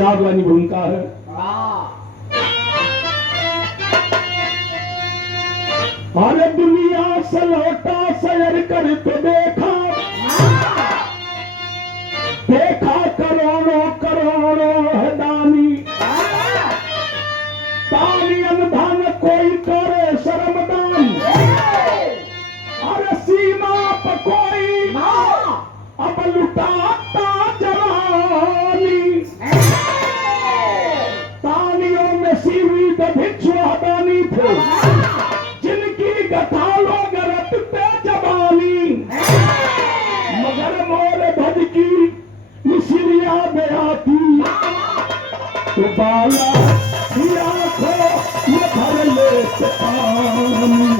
चार लाइन भूमिका है। अरे दुनिया से लौटा सैर कर तो देखा, देखा करोड़ों करोड़ों है दानी, तानी अनुदान कोई करे शर्मदान। अरे सीमा पर कोई अब लुटाता जवानी, तानियों में सीमित भिक्षु दानी थे, जिनकी गथा लोग रटते जवानी। मगर मोर भज की मिसलिया में आती, तो बाला आंखों में भर लेते पानी।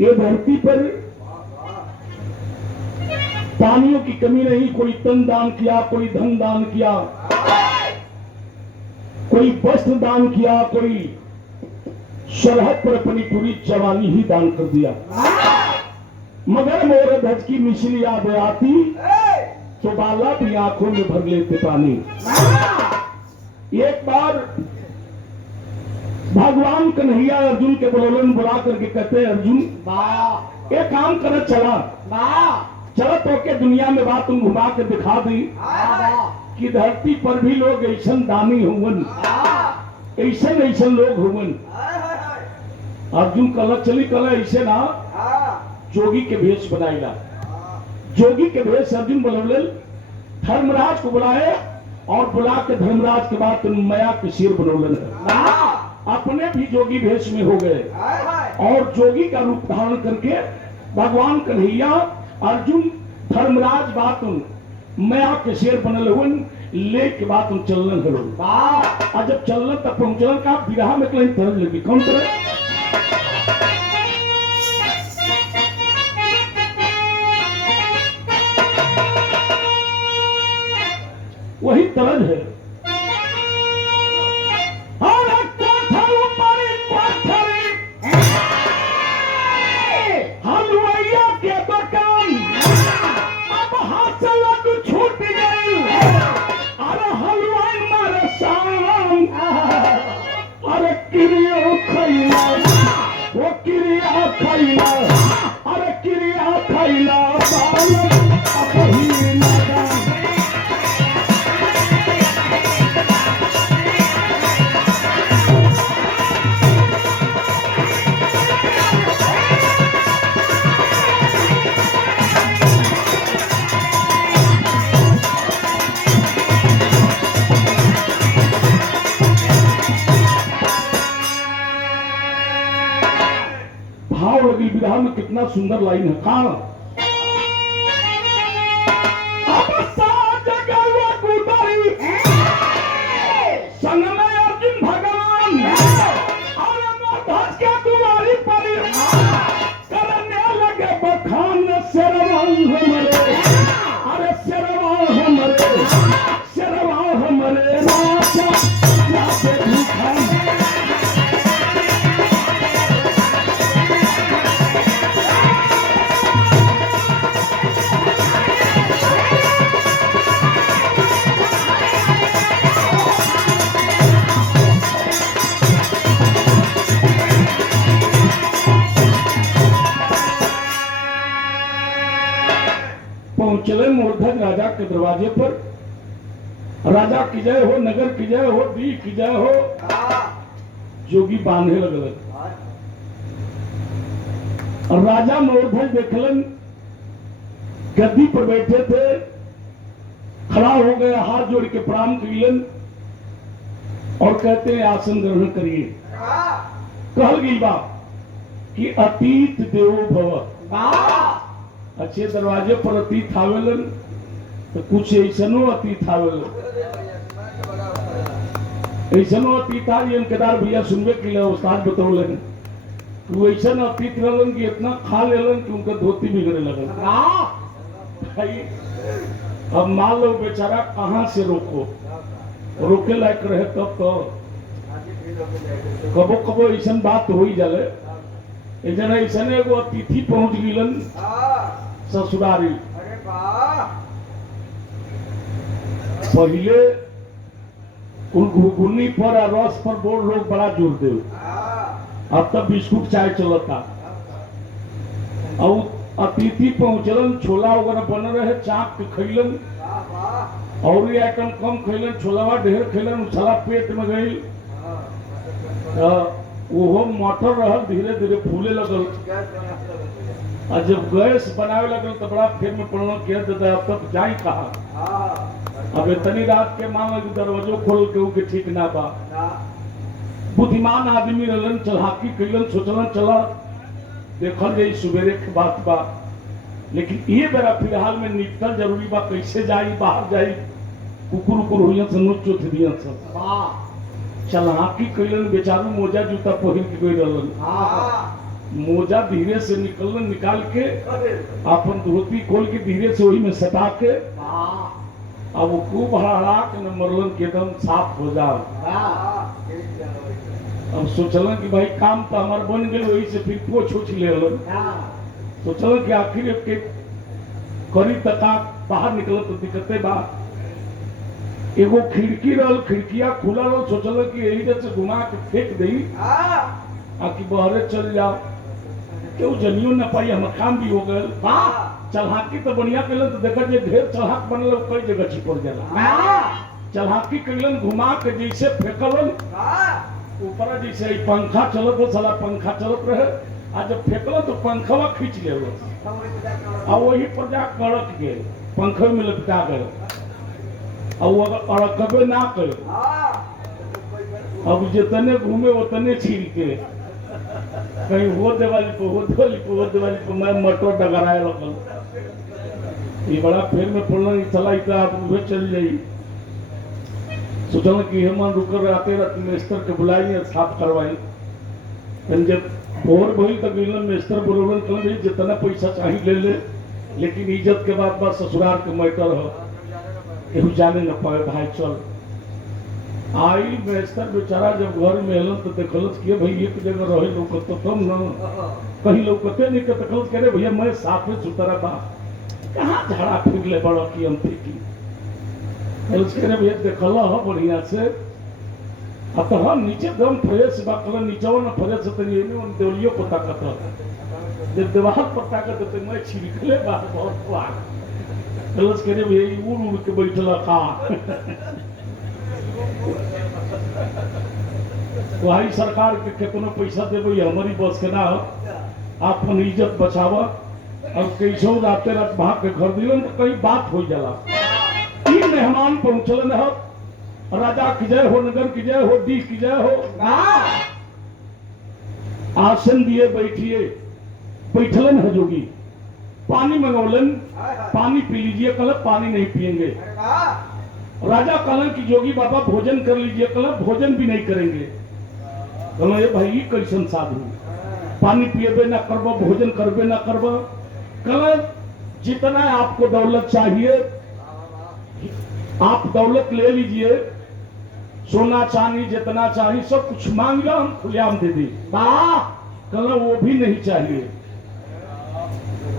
ये धरती पर पानियों की कमी नहीं। कोई तन दान किया, कोई धन दान किया, कोई वस्त्र दान किया, कोई सरहद पर अपनी पूरी जवानी ही दान कर दिया। मगर मोर ध्वज की मिसली याद आती, तो बाला भी आंखों में भर लेते पानी। एक बार भगवान कन्हैया अर्जुन के बुलोलन बुला करके कहते हैं, अर्जुन एक काम कर, चला तो के दुनिया में बात तुम घुमा के दिखा दी कि धरती पर भी लोग ऐसन दानी हुवन, ऐसन ऐसन लोग हुवन। अर्जुन कल चली कल ऐसे ना जोगी के भेष बनाईला। जोगी के भेष अर्जुन बुलवल धर्मराज को बुलाए और बुला के धर्मराज के बाद मया के सिर बनौलन है। अपने भी जोगी भेष में हो गए और जोगी का रूप धारण करके भगवान कन्हैया अर्जुन धर्मराज बात मया के शेर बनल हुन ले के बात चलन करो। और जब चलन तब पहुंचलन का विराह में कहीं तरह लगी। कौन तरह? वही तरज है। विधा में कितना सुंदर लाइन है। कहा संग में अर्जुन भगवान और ध्वज के दुआरी पर करने लगे बखान शेरवा हमरे। अरे शेरवा हमरे, शेरवा हमरे राजा राजे भूखान। चले मूर्धज राजा के दरवाजे पर। राजा की जय हो, नगर की जय हो, दी की जय हो। जोगी बांधे लगल और राजा मूर्धज देखलन गद्दी पर बैठे थे, खड़ा हो गए, हाथ जोड़ के प्रणाम करिलन और कहते हैं आसन ग्रहण करिए। कहल गई बात कि अतीत देवो भव। अच्छे दरवाजे पर अतीत आवेलन तो कुछ ऐसनो अतीत आवेलन। ऐसनो अतीत आ केदार भैया सुनबे के लिए उस्ताद बतौलन वो ऐसन अतीत रहलन कि इतना खा लेलन कि उनका धोती बिगड़े लगल। भाई अब मान लो बेचारा कहाँ से रोको, रोके लायक रहे तब तो कबो कबो ऐसा बात हो ही जाले। एक जना ऐसा एगो अतिथि पहुंच गिलन ससुरारी। पहले घुगुनी पर और रस पर बोल लोग बड़ा जोर दे। अब तक बिस्कुट चाय चलता। और अतिथि पहुंचलन, छोला वगैरह बन रहे, चाक के खैलन और ये आइटम कम खैलन, छोलावा ढेर खैलन, उछला पेट में गई। वो मटर रहल, धीरे धीरे फूले लगल। और जब गैस बनावे लगल तो बड़ा फेर में पड़ना कह देता है अब तक जाई कहा। अब इतनी रात के मान लगे दरवाजो खोल के ठीक ना बा। बुद्धिमान आदमी रहलन, चलाकी कैलन, सोचलन चला देखल जाई सुबेरे के बात बा। लेकिन ये बेरा फिलहाल में निकल जरूरी बा, कैसे जाई बाहर जाई। कुकुर उकुर हुई से मुँह चुथ दिया सब। चलाकी कैलन, बेचारू मोजा जूता पहन के गई रहलन। मोजा धीरे से निकलन, निकाल के अपन धोती खोल के धीरे से वही में सटा के अब वो खूब हड़ा के न मरलन के एकदम साफ हो जाओ। अब सोचलन कि भाई काम तो हमार बन गए, वही से फिर पोछ उछ ले। सोचलन कि आखिर के करी तका बाहर निकल तो दिक्कते बा। एगो खिड़की रहल, खिड़किया खुला रहल। सोचलन कि यही से घुमा के फेंक दी आकि बहरे चल जाओ, क्यों जनियो न पाई, हम काम भी हो गए। चलहाकी तो बढ़िया कैलन तो देखा जे ढेर चलहाक बनल कई जगह छिपल जाला। चलहाकी कैलन, घुमा के जैसे फेंकलन ऊपर, जैसे पंखा चलत हो साला पंखा चलत रहे। आ जब फेंकलन तो पंखवा खींच ले और वही पर जा कड़क गए, पंखे में लपटा गए। और अगर अड़कबे ना करे अब जितने घूमे उतने छील के कहीं वो दिवाली को वो दिवाली को वो दिवाली को मैं मटर डगराए लगल। ये बड़ा फेर में पड़ना चला इतना आप चल जाई। सोचल कि हेमन रुकर राते रात मिस्टर के बुलाई साफ करवाई। जब भोर भइल तक मिस्टर बोलन कल जितना पैसा चाहिए ले ले, लेकिन इज्जत के बाद बस ससुराल के मैटर हो केहू जाने न पाए। भाई चल आई मिस्टर बेचारा जब घर में एलन तो देखलस कि भाई एक जगह रहे लोग तो कम न कहीं लोकते नहीं के देखलस करे भैया मैं साफ में सुतरा बा कहाँ झाड़ा फिर ले बड़ा की हम फेंकी करे भैया देखल हो बढ़िया से। अब तो हम नीचे दम फ्रेश बा कल नीचे न फ्रेश तो ये नहीं देवलियो पता करता जब देवाल पता करते तो मैं छिड़कले बा बहुत पार कलस करे भैया उड़ उड़ के बैठल का वही सरकार के कितना पैसा देवे हमारी बस के ना हो। आप अपन इज्जत बचावा और कैसो राते रात भाग के घर दिलन तो कई बात हो जाला। तीन मेहमान पहुंचलन है, राजा की जय हो, नगर की जय हो, डी की जय हो। आसन दिए बैठिए, बैठलन है जोगी, पानी मंगौलन, पानी पी लीजिए। कल पानी नहीं पिएंगे। राजा कहलन कि जोगी बाबा भोजन कर लीजिए। कल भोजन भी नहीं करेंगे। कहलन ये भाई कैसन साधु, पानी पिएबे ना करबो, भोजन करबे ना करबो। कहलन जितना आपको दौलत चाहिए आप दौलत ले लीजिए, सोना चांदी जितना चाहिए सब कुछ मांग लो, हम खुलेआम दे दी। कहलन वो भी नहीं चाहिए।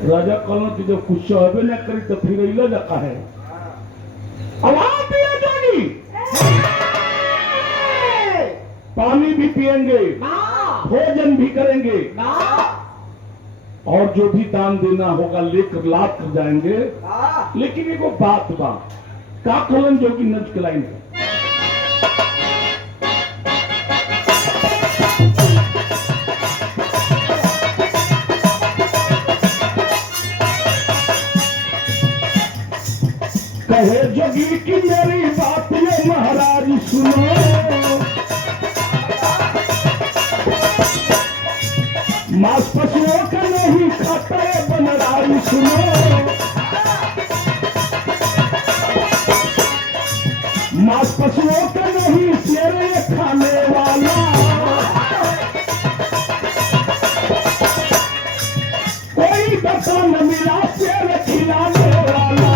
राजा कहलन कि जब कुछ चाहबे ना करी तो फिर अइला लगा है। पानी भी पिएंगे, भोजन भी करेंगे और जो भी दान देना होगा लेकर लाद कर जाएंगे। लेकिन एगो बात बा का कहलन जो कि नच के लाइन है। कहे जोगी की मेरी बात ये महाराज सुनो, मांस पशुओं का नहीं खाता है बनराई सुनो। मांस पशुओं का नहीं शेर खाने वाला, कोई बता न मिला शेर खिलाने वाला।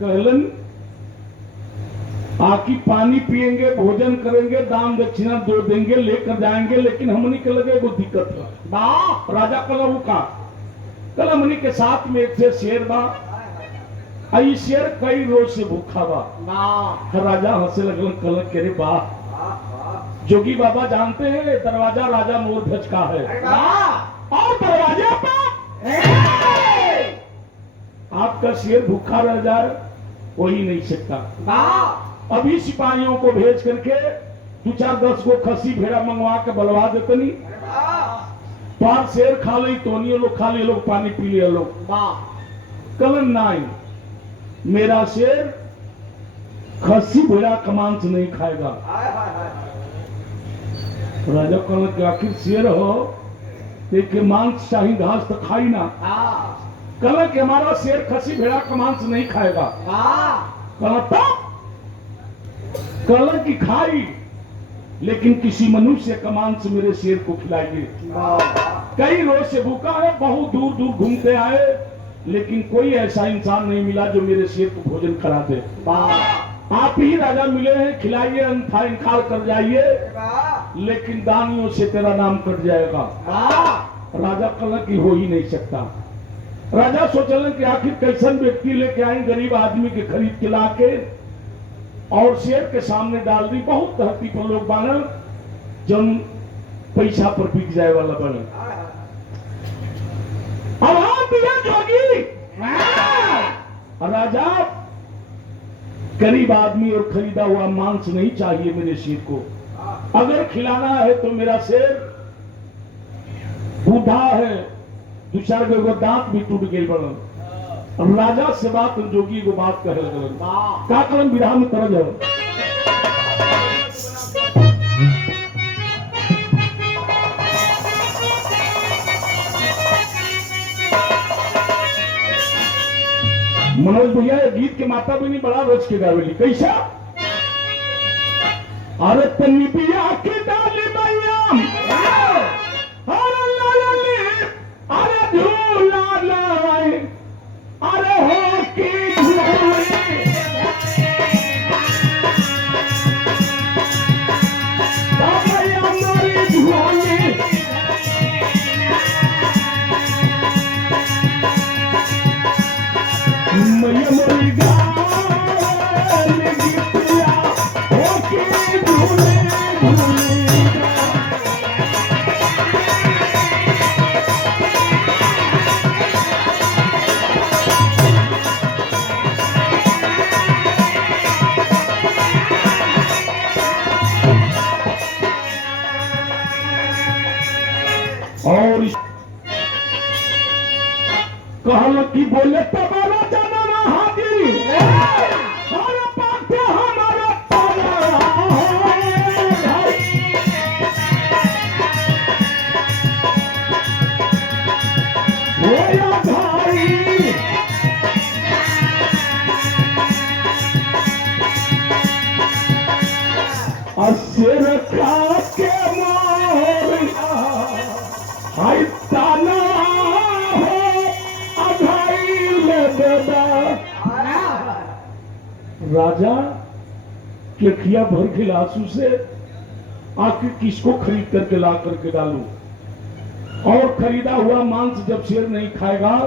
कहलन आकी पानी पिएंगे, भोजन करेंगे, दान दक्षिणा दो देंगे, लेकर जाएंगे, लेकिन हमनी के लगे वो दिक्कत है। राजा कलऊ का कलमनी के साथ में एक से शेर बा, आई शेर कई रोज से भूखा बा। राजा हंसे लगल, कल के रे बा, जोगी बाबा जानते हैं दरवाजा राजा मोर ध्वज का है, और दरवाजे पर आपका शेर भूखा रह जाए हो ही नहीं सकता। अभी सिपाहियों को भेज करके 2-4-10 को खसी भेड़ा मंगवा के बलवा देते नहीं, पार शेर खा ली, तोनियो लोग खा ले, लोग पानी पी लिया लोग। कलन नाई मेरा शेर खसी भेड़ा का मांस नहीं खाएगा। राजा कहल कि आखिर शेर हो देखिए मांस चाहिए, घास तो खाई ना। कहल कि हमारा शेर खसी भेड़ा का मांस नहीं खाएगा। कहला तो कहल कि खाई, लेकिन किसी मनुष्य का मांस मेरे शेर को खिलाइए। कई रोज से भूखा है, बहुत दूर दूर घूमते आए, लेकिन कोई ऐसा इंसान नहीं मिला जो मेरे शेर को भोजन करा दे। आप ही राजा मिले हैं, खिलाइए, अन्यथा इनकार कर जाइए, लेकिन दानियों से तेरा नाम कट जाएगा। राजा कहला कि हो ही नहीं सकता। राजा सोचल कि आखिर कैसन व्यक्ति लेके आए, गरीब आदमी के खरीद के लाके और शेर के सामने डाल दी। बहुत धरती पर लोग बनल जन पैसा पर बिक जाए वाला बनल। अब दिया जोगी राजा, गरीब आदमी और खरीदा हुआ मांस नहीं चाहिए मेरे शेर को। अगर खिलाना है तो मेरा शेर बूढ़ा है, 2-4 गो दांत भी टूट गए बनल। राजा से बात जोगी को बात कहे लगल, का कलम विधा में तरज है। मनोज भैया गीत के माता बहनी बड़ा रोज के गावेली कैसा। अरे तन्नी पिया के डाली मैया, अरे लाली, अरे झूला लाई, अरे हो की झूली, मैया मोरी झूली, मैया मोरी गाल गिटिया, हो की झूली झूली। और कहल की बोले तबारा जाना हाजिरी, और पाते हमारे भाई। सिर खा के मोर हाय ताना हो अधाई ले बेदा। राजा केखिया भर के आंसू से आखिर किसको खरीद करके ला करके डालूं, और खरीदा हुआ मांस जब शेर नहीं खाएगा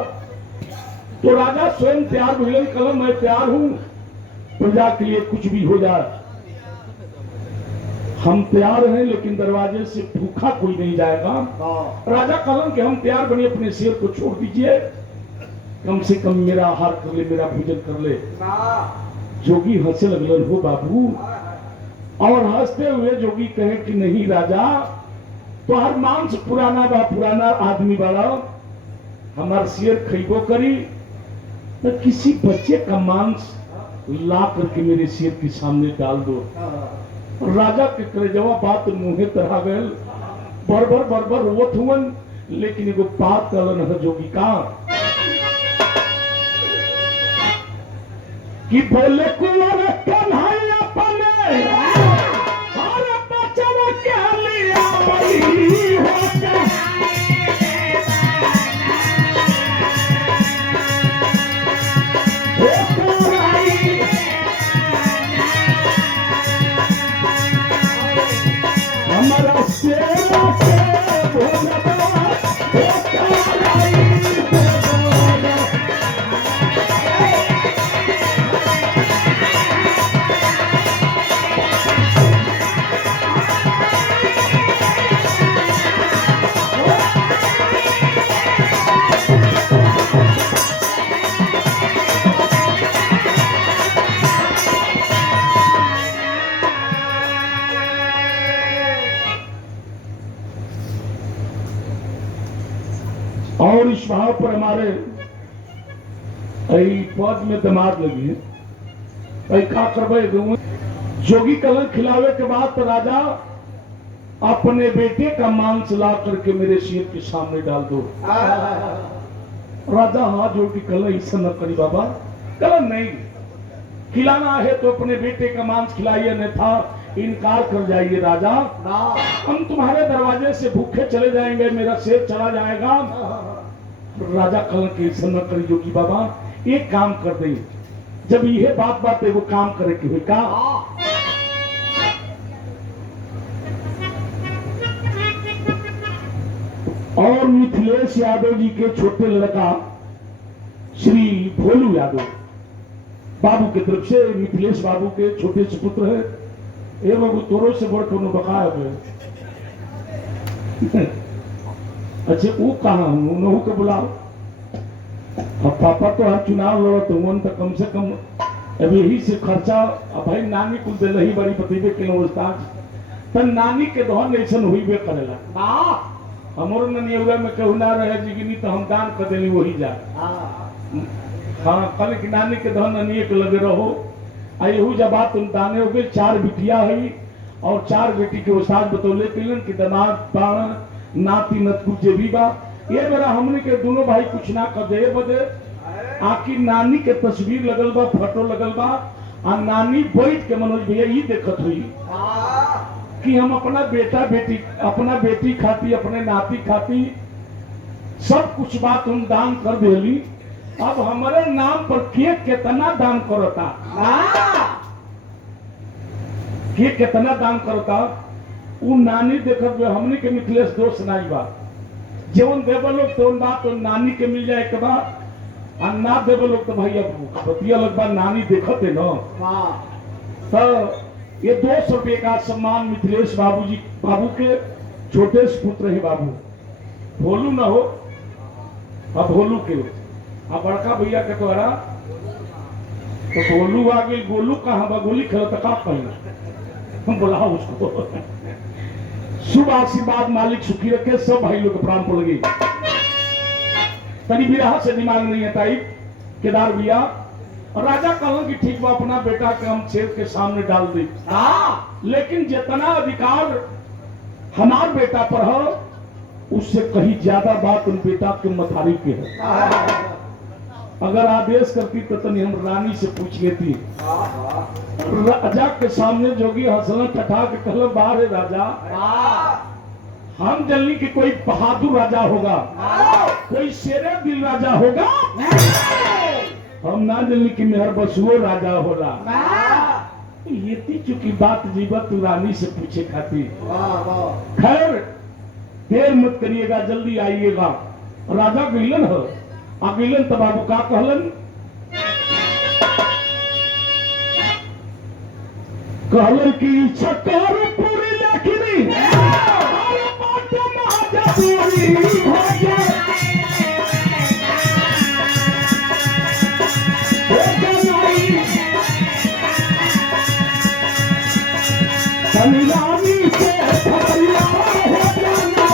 तो राजा स्वयं तैयार मिलन कलम, मैं तैयार हूं प्रजा के लिए कुछ भी हो जाए, हम तैयार हैं, लेकिन दरवाजे से भूखा कोई नहीं जाएगा। राजा कलम के हम तैयार बने, अपने शेर को छोड़ दीजिए, कम से कम मेरा आहार कर ले, मेरा भोजन कर ले। जोगी हंसे लगल हो बाबू, और हंसते हुए जोगी कहे कि नहीं राजा, तो हर मांस पुराना बा, पुराना आदमी वाला, हमार शेर खरीदो करी, तो किसी बच्चे का मांस ला करके मेरे शेर के सामने डाल दो। राजा के कलेजवा बात मुंहे तरह गए, बरबर बरबर रोवत हुवन, लेकिन एगो बात कहलन है जोगी का कि बोले कुंवर कन्हई अपने हर बचवा के लिया बली होता। इस भाव पर हमारे पद में दमाद लगी का करबे जोगी कलर खिलावे के बाद तो राजा अपने बेटे का मांस ला करके मेरे सिर के सामने डाल दो। राजा हाथ जोड़ के कल ऐसा न करी बाबा, कल नहीं खिलाना है तो अपने बेटे का मांस खिलाइए, अन्यथा इनकार कर जाइए राजा। हम तुम्हारे दरवाजे से भूखे चले जाएंगे, मेरा शेर चला जाएगा। राजा कल के ऐसा न करी जोगी बाबा, एक काम कर दे, जब यह बात है वो काम करे कि का और मिथिलेश यादव जी के छोटे लड़का श्री भोलू यादव बाबू के तरफ से, मिथिलेश बाबू के छोटे से पुत्र है। ए बाबू तोरो से बड़ कोनो बकाया हुए अच्छा वो कहा उन्हों के बुलाओ। अब पापा तो हर चुनाव लड़ो तो मन तो कम से कम अब यही से खर्चा। अब भाई नानी कुल दिल ही बड़ी बतेबे के तब नानी के दौन ऐसा हुई करेला हमारो ननियौरा में कहू ना रहे जिगनी तो हम दान कर देली वही जा। हाँ कल की नानी के दौन ननिए के लगे रहो आयु जब बात तुम दाने हो गए। 4 बिटिया है और 4 बेटी के उस्ताद बतौले कि दामाद बाण नाती नतकू जे भी बा ये मेरा हमने के दोनों भाई कुछ ना कर दे बदे आखिर नानी के तस्वीर लगल बा, फोटो लगल बा आ नानी बैठ के मनोज भैया ये देखत हुई कि हम अपना बेटा बेटी अपना बेटी खाती अपने नाती खाती सब कुछ बात हम दान कर देली। अब हमारे नाम पर केक कितना दान करता, केक कितना दान करता वो नानी देखत हमने के मिथिलेश दोस्त नहीं बा। जीवन देवल लोग तो बात तो नानी के मिल जाए के बाद और ना देवल लोग तो भाई अब बतिया लग बा नानी देखत है ना। तो ये 200 रुपये का सम्मान मिथिलेश बाबू के छोटे से पुत्र है बाबू भोलू न हो अब भोलू के अब बड़का भैया के द्वारा तो भोलू आ गई। गोलू कहाँ बा गोली खेल तो का कहना हम बोला उसको शुभ आशीर्वाद मालिक सुखी रखे। सब भाई लोग प्राण पड़ गई तनी बिरहा से दिमाग नहीं है ताई केदार भैया। और राजा कहूं कि ठीक बा अपना बेटा के हम शेर के सामने डाल दी, लेकिन जितना अधिकार हमार बेटा पर हो उससे कहीं ज्यादा बात उन बेटा के मथारी के है। अगर आदेश करती तो तनी हम रानी से पूछ लेती। राजा के सामने जोगी हंसना टटा के कहल बाहर है राजा हम जल्दी कि कोई बहादुर राजा होगा, कोई शेरे दिल राजा होगा, हम ना जल्दी कि मेहर बसुओ राजा होला। ये चुकी बात जीवा तू रानी से पूछे खाती। खैर देर मत करिएगा जल्दी आइएगा। राजा गिलन हो आ गिलन तो बाबू का कहलन कहलन की इच्छा कर पूरी लेकिन बात महाजबूरी हो जाए रानी से भरिया हो जाना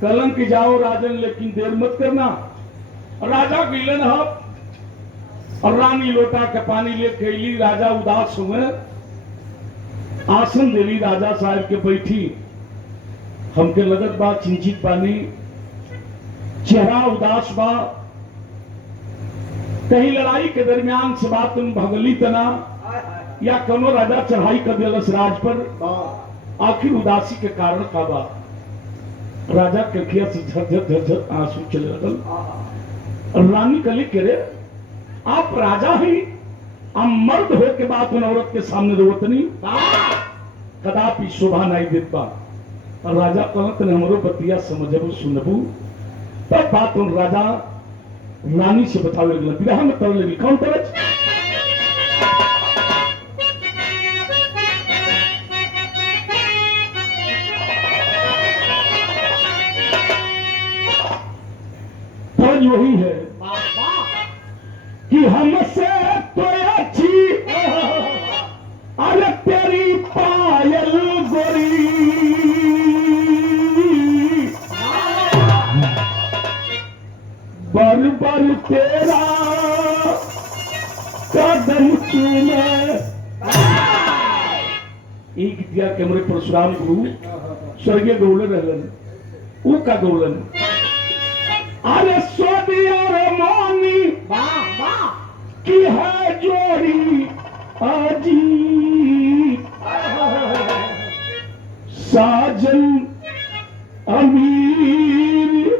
कलम की जाओ राजन लेकिन देर मत करना। राजा गिलन और रानी लोटा के पानी ले कैली। राजा उदास हुए आसन देली राजा साहब के बैठी। हमके लगत बा चिंचित पानी चेहरा उदास बा। कहीं लड़ाई के दरमियान से बात भगली तना या कोनो राजा चढ़ाई कर दिलस राज पर, आखिर उदासी के कारण का बा। राजा के अखिया से झरझर झरझर आंसू चले लगल। रानी कली करे आप राजा ही आप मर्द हो के बात औरत के सामने रोत नहीं कदापि शोभा नहीं देत बा। और राजा कहत ने हमरो बतिया समझबू सुनबू तब बात राजा रानी से बतावे लगल विरह में तरल लगी कौन तरज तरज वही है कि हमसे तो अच्छी अरे तेरी पायल गोरी बर बर तेरा कदम चूमे एक गीतिया के हमारे परशुराम गुरु स्वर्गीय गौलन रहलन ऊ का गौलन अरे सोनी और मोनी की है जोड़ी आजी साजन अमीर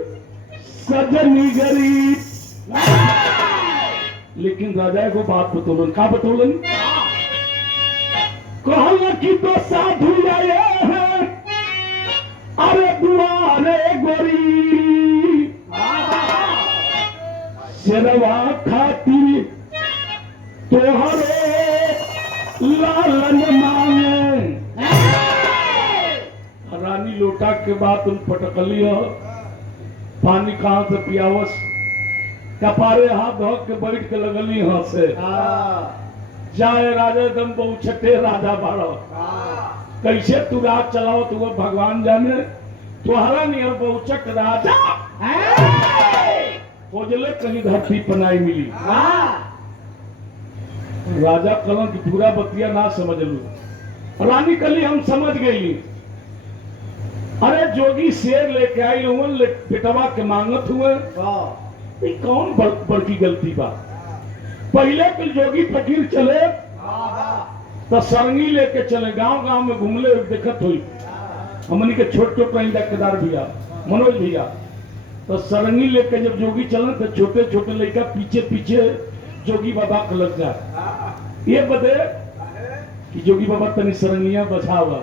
सजनी गरीब लेकिन राजा को बात बतौलन का बतौलन कहला कि तो साधु आए हैं अरे दुआरे गोरी शेरवा खातिर तोहरे लालन मांगे रानी लोटा के बाद उन पटकली पानी कहां से पियावस कपारे हाथ धो के बैठ के लगली हंसे जाए राजा दम बहु छठे राजा बाड़ो कैसे तू राज चलाओ तू भगवान जाने तुहरा नियर बहुचक राजा खोजले कहीं धरती पनाई मिली राजा कलन की पूरा बतिया ना समझ लू रानी कली हम समझ गई अरे जोगी शेर लेके आई हुए पिटवा के मांगत हुए कौन बड़की गलती बा पहले के जोगी फकीर चले तो सरंगी लेके चले गांव गांव में घूमले देखत हुई हमनी के छोट छोट केदार भैया मनोज भैया तो सरंगी लेके जब जोगी चले तो छोटे छोटे लड़का पीछे पीछे जोगी बाबा को लग जाए ये बदे कि जोगी बाबा तनी सरंगिया बजावा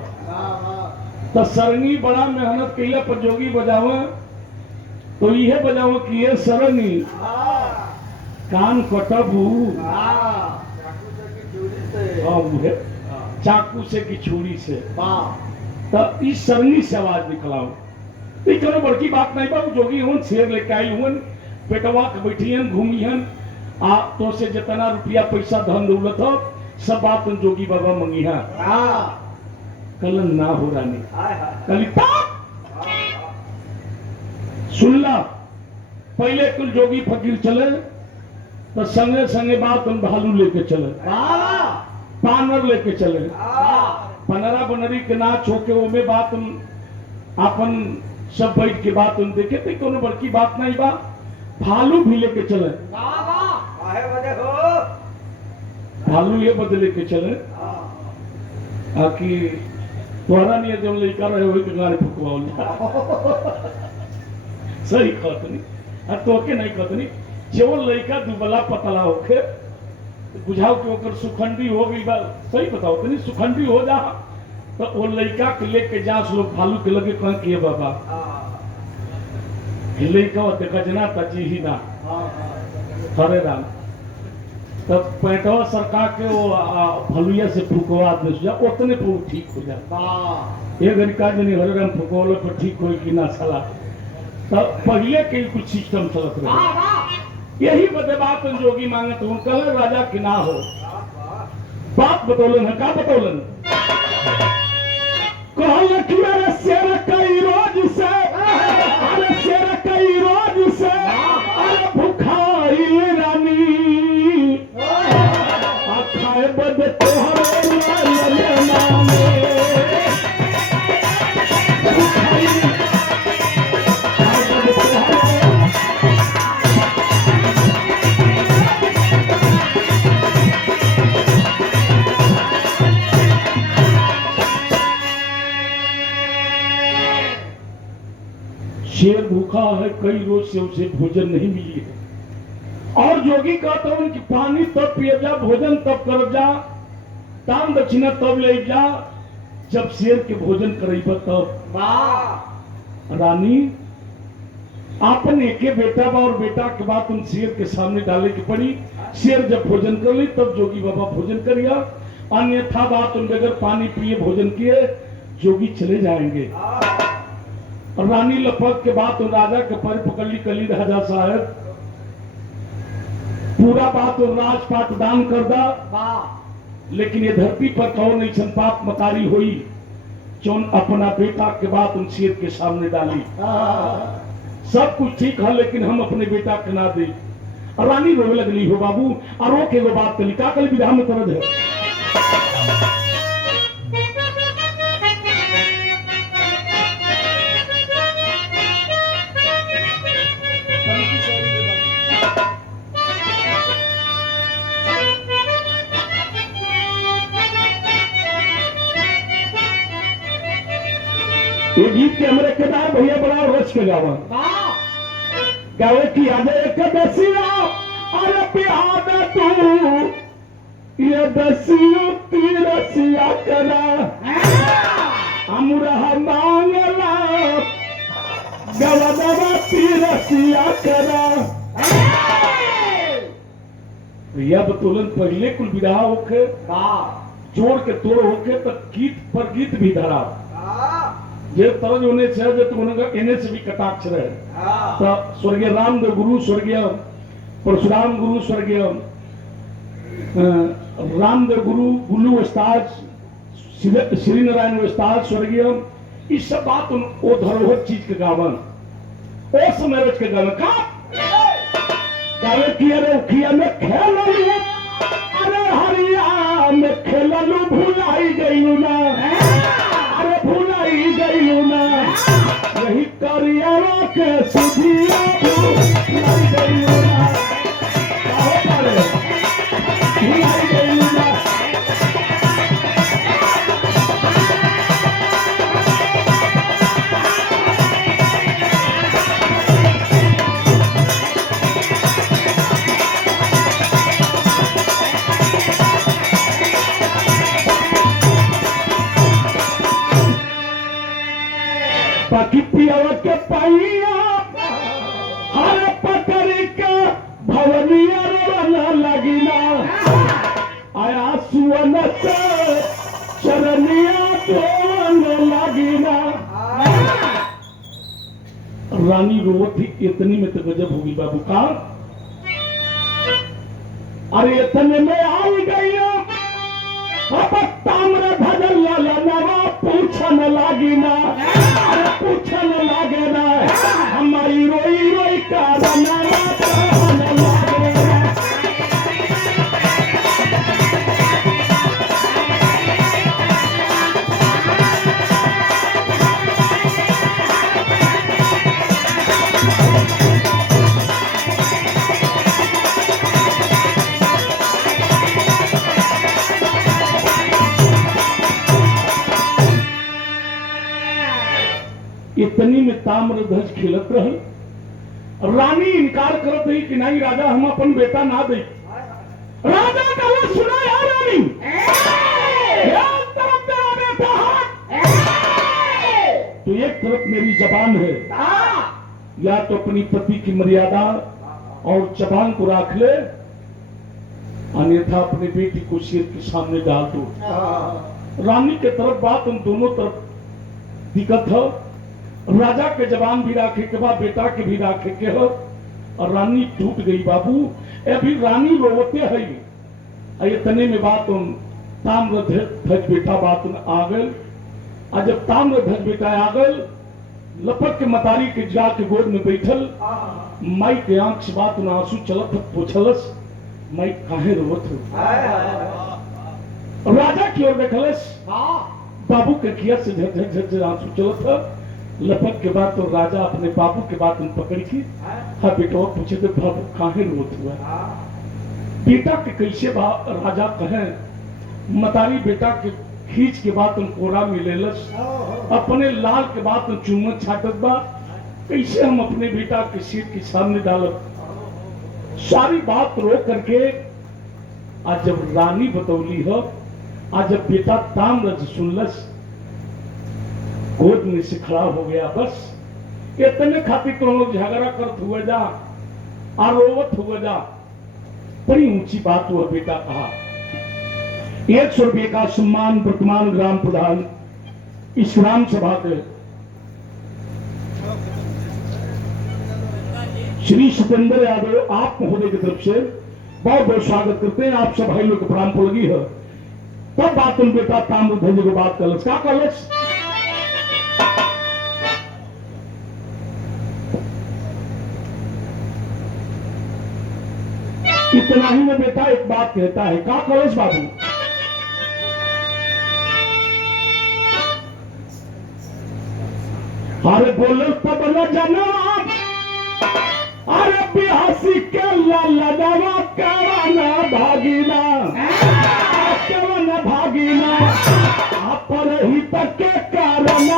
तो सरंगी बड़ा मेहनत कैला पर जोगी बजावे तो यह बजावे कि ये सरंगी कान कटबू चाकू से की छुरी से तो इस सरंगी से आवाज निकलाओ करो बड़की बात नहीं बाबू जोगी हुन शेर लेके आई हुन पेटवा के बैठियन घूमियन आ तो से जितना रुपया पैसा धन दौलत हो सब बात उन जोगी बाबा मंगी है कल ना हो रानी कल सुनला पहले कुल जोगी फकीर चले तो संगे संगे बात उन भालू लेके चले पानर लेके चले पनरा बनरी के नाच होके वो में बात उन अपन सब बैठ के बात उन देखे थे कोनो बड़की बात नहीं बा भालू भी लेके चले भालू ये बदले के चले आकि तोहरा नहीं जब लड़का रहे हुए के गाने फुकवाओ सही कहत नहीं तो के नहीं कहत नहीं जो लड़का दुबला पतला होके बुझाओ कि ओकर सुखंडी हो गई बा सही बताओ तो नहीं सुखंडी हो जा तो वो लड़का के लेके जास लोग भालू के लगे कह के बाबा लड़का देखा जना तजी ही ना हरे राम तब पेटवा सरकार के वो भलुया से फुकवा दे जा उतने पर ठीक हो जाए एक घड़ी का जनी हरे राम फुकवले पर ठीक हो कि ना चला तब पहले के कुछ सिस्टम चलत रहे यही बदे बात जोगी मांगे तो कल राजा की ना हो बात बतौलन है का बतौलन कहल कि मेरे शेर कई रोज से अरे शेर कई रोज से अरे भुखाई रानी खाए बद तोहरे नामे शेर भूखा है कई रोज से उसे भोजन नहीं मिली है और जोगी कहता हूं कि पानी तब पिए जा भोजन तब कर जा दान दक्षिणा तब ले जा जब शेर के भोजन करेब तब रानी आपन एक बेटा बा और बेटा के बाद उन शेर के सामने डाले की पड़ी। शेर जब भोजन कर ली तब जोगी बाबा भोजन करिया, अन्यथा बात उन बगैर पानी पिए भोजन किए जोगी चले जाएंगे। और रानी लपक के बाद उन राजा के पैर पकड़ ली, कली राजा साहब पूरा बात उन राजपाट दान कर दा, लेकिन ये धरती पर कौन ऐसा पाप मकारी हुई जौन अपना बेटा के बाद उन शेर के सामने डाली। सब कुछ ठीक है लेकिन हम अपने बेटा के ना दे। और रानी रोने लगली हो बाबू, और रो के वो बात कली का कल विधा में तरद है। ये गीत के हमारे केदार भैया बड़ा रच के गावा गावे की आज एक दसिया अरे प्याद तू ये दसियों तिरसिया करा हमरा मांगला गवदवा तिरसिया करा। भैया बतौलन पहले कुल विधा होके जोड़ के तोड़ होके तो गीत पर गीत भी धरा जे तरज होने से जो तुमने एने से भी कटाक्ष रहे। तो स्वर्गीय रामदेव गुरु, स्वर्गीय परशुराम गुरु, स्वर्गीय रामदेव गुरु, गुल्लू उस्ताद, श्री नारायण उस्ताद, स्वर्गीय इस सब बात वो धरोहर चीज के गावन ओ समय रच के गावन का गावे की अरे उखिया में खेललू, अरे हरिया में खेललू भुलाई गईलू ना, अरे भुलाई गईलू ना, यही करियावा के सुधिया भुलाई गईलू ना, काहे पारे भुलाई गईलू ना। बाकी पियावा के पाइया हर पकड़ के भवनिया रोना लगिना, आया सुवन से चरनिया धोने लगिना। रानी रोवत थी, इतनी में तो गजब होगी बाबू का। अरे इतने में आई गई अब ताम्र धजल ललनवा पूछन लागिना, अरे पूछन लागे ना हमारी रोई रोई का रनवा कहन लागे ना। इतनी में ताम्रध्वज खिलत रहल। रानी इनकार करत रही कि नहीं राजा हम अपन बेटा ना दे। राजा का वो सुना है रानी, एक तरफ तेरा बेटा है तो एक तरफ मेरी जबान है, या तो अपनी पति की मर्यादा और जबान को राख ले, अन्यथा अपने बेटी को शेर के सामने डाल दो। रानी के तरफ बात उन दोनों तरफ दिक्कत है। राजा के जबान भी राखे के बाद बेटा के भी राखे के हो, और रानी टूट गई बाबू। अभी रानी रोवते है। तने में बात उन ताम्रध्वज बेटा बात उन आ गल। आज जब ताम्रध्वज बेटा आ गल, लपक के मतारी के जाके गोद में बैठल, माई के आंख से बात उन आंसू चलत पूछलस, माई काहे रोवत हो। राजा की ओर देखलस, बाबू के किया से झट आंसू चलत। लपक के बाद तो राजा अपने बाबू के बात पकड़ की, हाँ बेटा पूछे तो बाबू काहे रोत हुआ। बेटा के कैसे राजा कहे, मतारी बेटा के खींच के बाद कोरा में लेलस, अपने लाल के बाद चुम्मत छाटत बा, कैसे हम अपने बेटा के सिर के सामने डालब। सारी बात रो करके आज जब रानी बतौली हो, आज जब बेटा ताम्रध्वज सुनलस, गोद में से खड़ा हो गया। बस इतने खातिर तुम लोग झगड़ा करत हुए जा और रोवत हुए जा। बड़ी ऊंची बात हुआ बेटा कहा। 100 रुपये का सम्मान वर्तमान ग्राम प्रधान इस ग्राम सभा के श्री सत्येंद्र यादव आप महोदय की तरफ से बहुत बहुत स्वागत करते हैं। आप सब भाई लोग प्रणाम को लगी है। तब बात तुम बेटा ताम्रध्वज को बात कलश का कलश इतना ही में बेटा एक बात कहता है का कलश बाबू। अरे बोलो तब न जाना अरे बिहासी के ललवा कवाना भागीना पर ही तक के कारण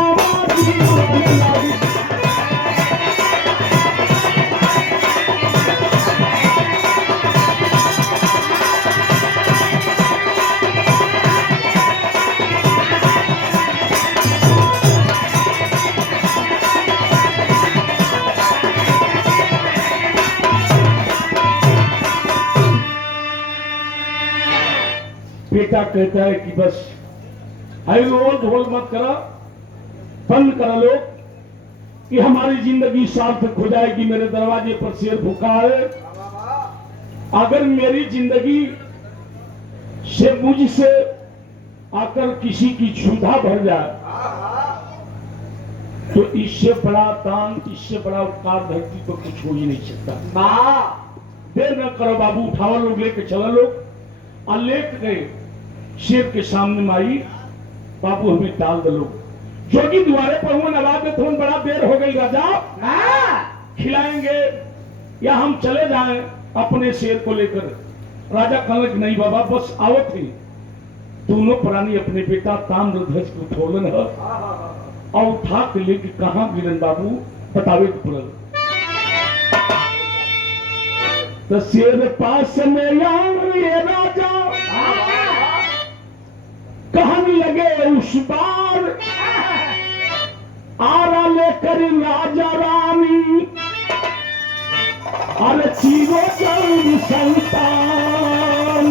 बेटा कहता है कि बस हाई रोल ढोल मत करा, बंद करा लो कि हमारी जिंदगी सार्थक हो जाएगी। मेरे दरवाजे पर शेर भूखा है। अगर मेरी जिंदगी से मुझसे आकर किसी की क्षुधा भर जाए तो इससे बड़ा दान, इससे बड़ा उपकार धरती पर कुछ हो ही नहीं सकता। देर न करो बाबू, उठाओ लोग, लेके चलो लोग और लेके गए शेर के सामने। माई बाबू हमें डाल दो लोग। जोगी द्वारे पर हुआ नवाब में थोड़ा बड़ा देर हो गई राजा, खिलाएंगे या हम चले जाएं अपने शेर को लेकर। राजा कहने कि नहीं बाबा बस आओ थे। दोनों प्राणी अपने बेटा ताम्रध्वज को उठोलन है और उठा के लेके कहां गिरन बाबू बतावे पड़ल। तो शेर पास में ये राजा कहने लगे उस बार आरा लेकर राजा रानी अरे चीरो जल संतान।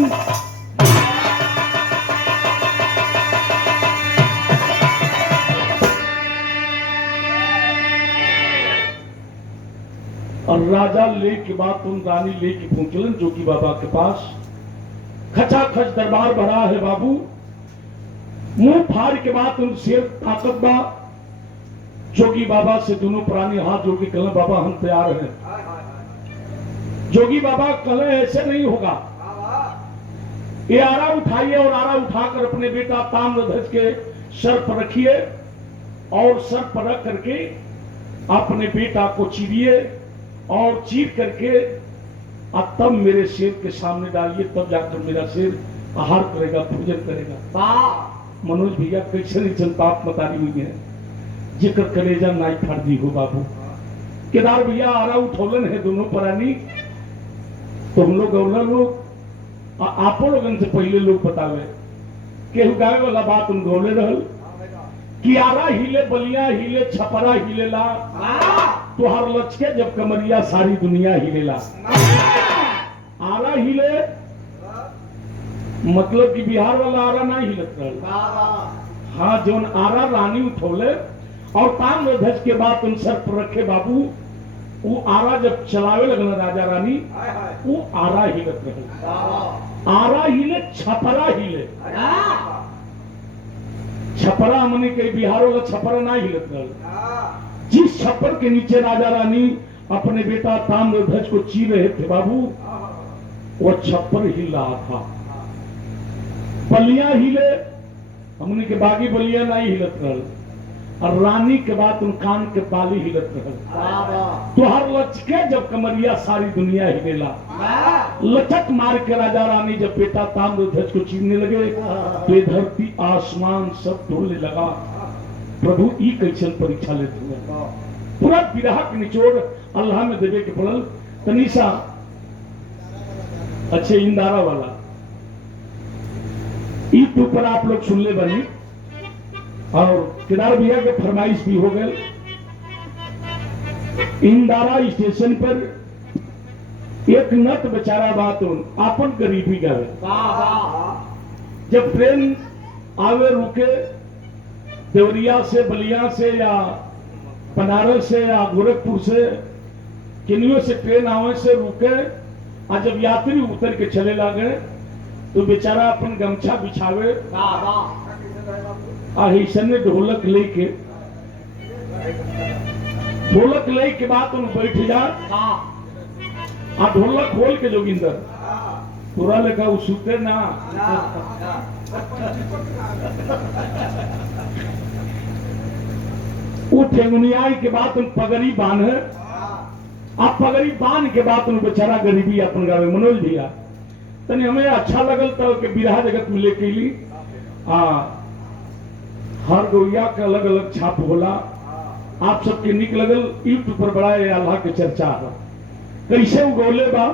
और राजा ले के बाद तुम रानी ले के पहुंचलन जोगी बाबा के पास। खचाखच दरबार भरा है बाबू। मुंह फाड़ के बाद तुम शेर ताकत बा। जोगी बाबा से दोनों प्राणी हाथ जोड़ के कहले बाबा हम तैयार हैं। जोगी बाबा कहले ऐसे नहीं होगा, ये आरा उठाइए और आरा उठाकर अपने बेटा ताम्रध्वज के सर पर रखिए और सर पर रख करके अपने बेटा को चीरिए और चीर करके अब तब मेरे शेर के सामने डालिए, तब जाकर मेरा शेर आहार करेगा, भोजन करेगा। मनोज भैया कैसे जनताप मतारी हुई है जिक्र करेजा नाई फर्जी हो बाबू। केदार भैया आरा उठौलन है दोनों प्राणी। तो हम लोग गौला लोग आपो लोगन से पहले लोग बतावे केहू गावे वाला बात उन गौले रहल कि आरा हिले बलिया हिले छपरा हिलेला तुहार लचके जब कमरिया सारी दुनिया हिलेला। आरा हिले मतलब कि बिहार वाला आरा नहीं हिलत रहल। हाँ जोन आरा रानी उठौले और ताम्रध्वज के बाद तुम सर पर रखे बाबू। वो आरा जब चलावे लगल राजा रानी वो आरा हिलत रहल। आरा हिले छपरा हिले। छपरा मने के बिहार वाला छपरा नहीं हिलत रहल। जिस छप्पर के नीचे राजा रानी अपने बेटा ताम्रध्वज को चीर रहे थे बाबू वो छप्पर हिल रहा था। बलिया हिले हमने के बागी बलिया नहीं हिलत रहल और रानी के बाद उन कान के बाली हिलत रहल। तो हर लचके जब कमरिया सारी दुनिया हिलेला। लचक मार के राजा रानी जब बेटा ताम्रध्वज को चीरने लगे तो ये धरती आसमान सब डोलने लगा। प्रभु ई कैसन परीक्षा लेते हुए पूरा विरह के निचोड़ अल्लाह में देवे के पड़ल। तनीसा अच्छे इंदारा वाला ईद ऊपर आप लोग सुन ले बनी और केदार भैया के फरमाइश भी हो गए। इंदारा स्टेशन पर एक नट बेचारा बात आपन गरीबी गए। जब ट्रेन आवे रुके देवरिया से, बलिया से या बनारस से या गोरखपुर से, किन्नियों से ट्रेन आवे से रुके, और जब यात्री उतर के चले लगे तो बेचारा अपन गमछा बिछावे आहिसन ढोलक लेके बाद उन बैठ जा आ ढोलक खोल के जोगिंदर पूरा लेखा वो सुते ना वो ठेंगुनियाई के बाद उन पगड़ी बांध आप पगड़ी बांध के बाद उन बेचारा गरीबी अपन गावे। मनोज भैया तनी हमें अच्छा लगल तो कि बिरहा जगत में लेके ली हर गौया का अलग अलग छाप होला। आप सबके निक लगल यूट्यूब पर बड़ा अल्लाह के चर्चा है कैसे उगोले बा।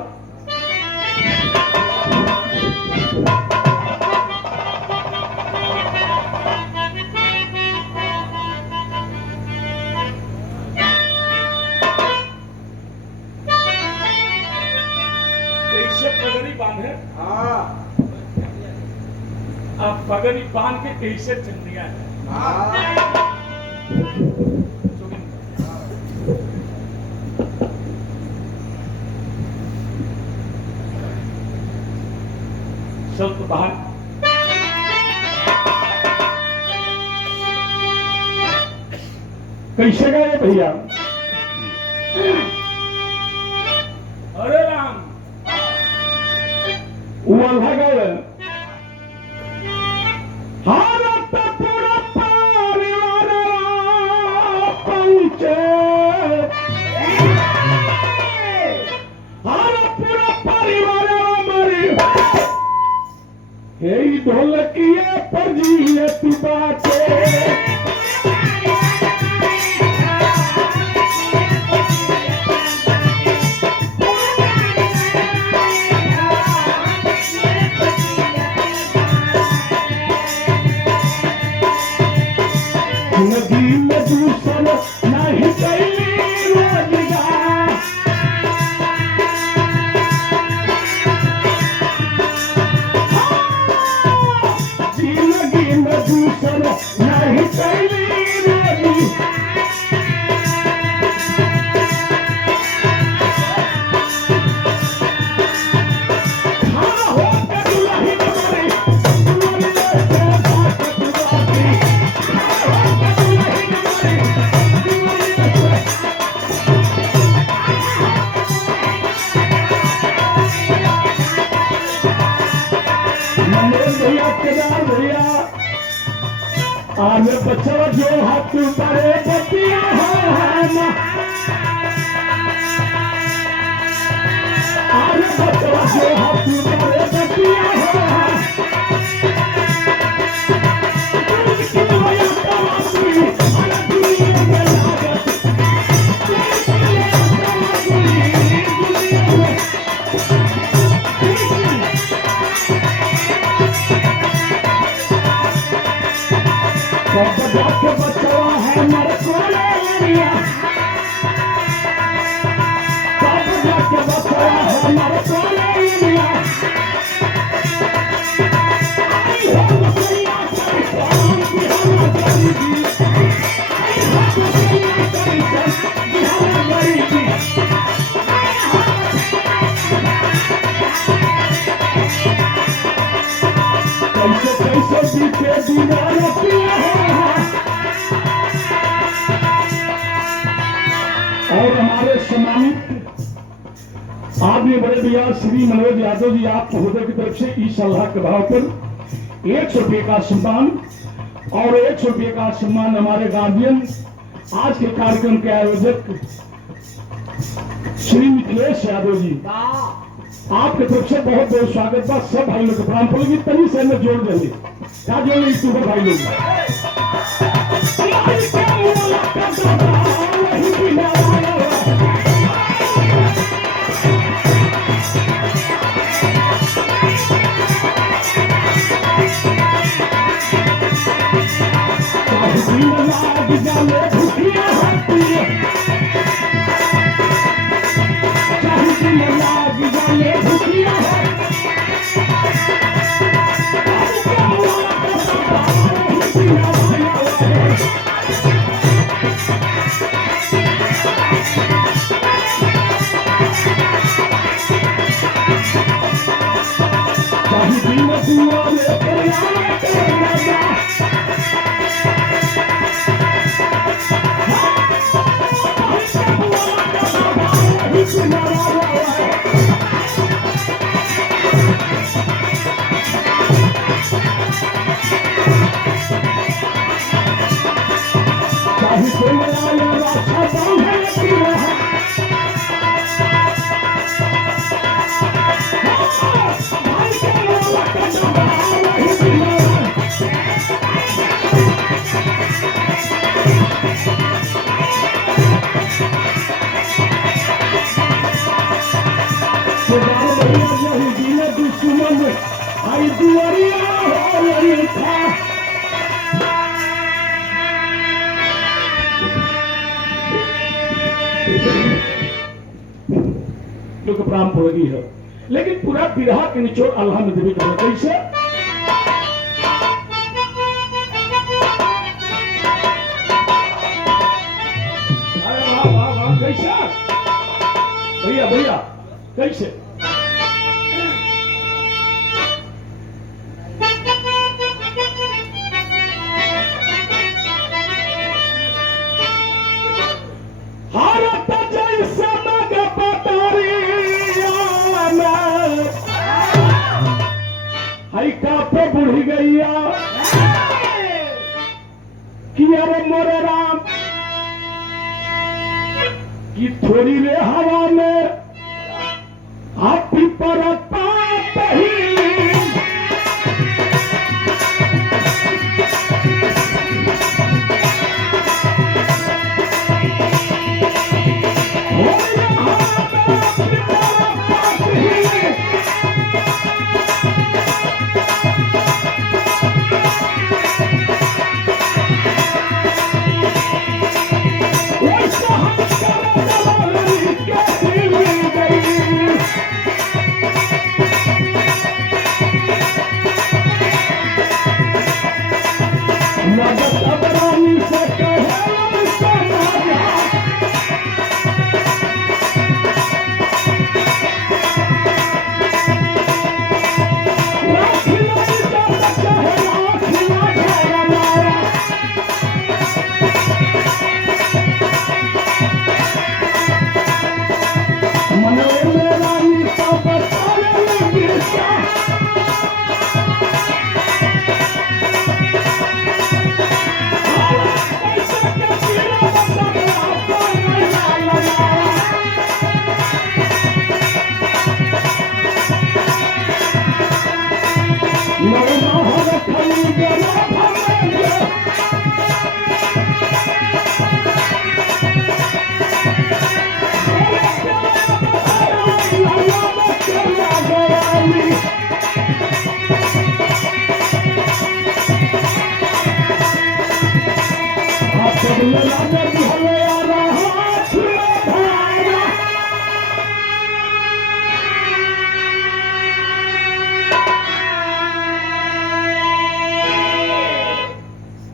कैसे पगड़ी बांधे आप पगड़ी बांध के कैसे चल दिया है। सब बाहर कैसे गए भैया। अरे राम वो अल्लाह गए ढोलकिए पर जी बाटे नदी में दूसर नहीं कैली रोजगार जिंदगी में दूसर नहीं कैली रोजगार आगे बच्चा जो हाथ बड़े बतिया आगे बच्चा जो हाथ बड़े बतिया के बच्चा है मेरे कोले लिया के बच्चा है मेरे कोले लिया आई हो बकरिया करी शाम की हम गरीबी आई हो बकरिया करी शाम की हम गरीबी कैसे बीते दीवार पिया और हमारे सम्मानित आदमी बड़े भैया श्री मनोज यादव जी आप महोदय की तरफ से इस सलाह के भाव पर 100 रुपये का सम्मान और 100 रुपये का सम्मान हमारे गार्जियन आज के कार्यक्रम के आयोजक श्री मिथिलेश यादव जी आपके तरफ से बहुत बहुत स्वागत बा। सब भाई लोग प्रणाम करेंगे तभी से हमें जोड़ देंगे क्या जोड़ यूट्यूबर भाई लोग सिमराया राधा बांधे की रहा भाई के मोला का जवान नहीं दिला यही दिल दुश्मन आई दुआरिया हो रही था क्योंकि प्राण पड़गी है लेकिन पूरा विरह के निचोड़ अल्लाह में देवी कर कैसे कैसे भैया भैया कैसे बुढ़ी गैया कि अरे मोरे राम कि थोड़ी रे हवा में हाथी पर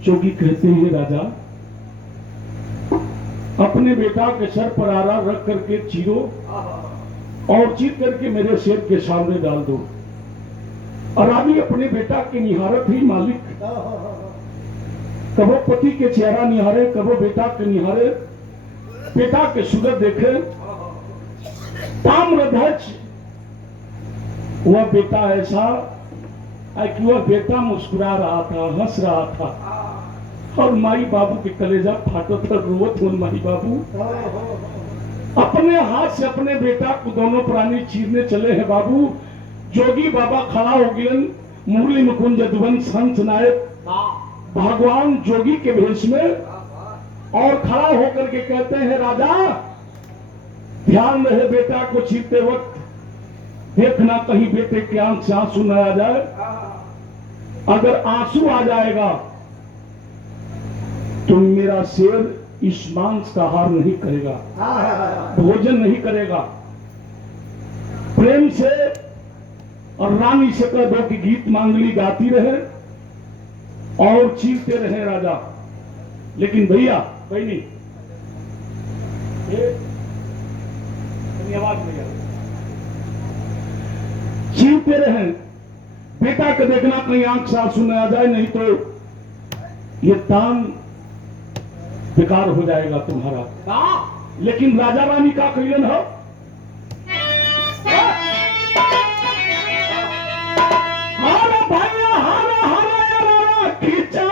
जोगी कहते हैं राजा अपने बेटा के सर पर आरा रख करके चीरो और चीर करके मेरे सिर के सामने डाल दो। और अभी अपने बेटा के निहारत ही मालिक कबो पति के चेहरा निहारे कबो बेटा के निहारे बेटा के सूरत देखे ताम्रध्वज वह बेटा ऐसा कि वह बेटा मुस्कुरा रहा था हंस रहा था और माई बाबू के कलेजा फाटो था रोवत हो माई बाबू अपने हाथ से अपने बेटा को दोनों प्राणी चीरने चले हैं बाबू। जोगी बाबा खड़ा हो गए मुरली मुकुंज दुबन संत नायक भगवान जोगी के भेष में और खड़ा होकर के कहते हैं राजा ध्यान रहे बेटा को चीरते वक्त देखना कहीं बेटे के आंख से आंसू न आ जाए। अगर आंसू आ जाएगा तो मेरा शेर इस मांस का हार नहीं करेगा भोजन नहीं करेगा। प्रेम से और रानी से कह दो कि गीत मांगली गाती रहे और चीरते रहे राजा। लेकिन भैया कोई नहीं आवाज भैया चीरते रहे बेटा को देखना कहीं आंख से आंसू न आ जाए नहीं तो ये तान बेकार हो जाएगा तुम्हारा। लेकिन राजा रानी का कहियन हो हारा भैया हारा हारा खींचा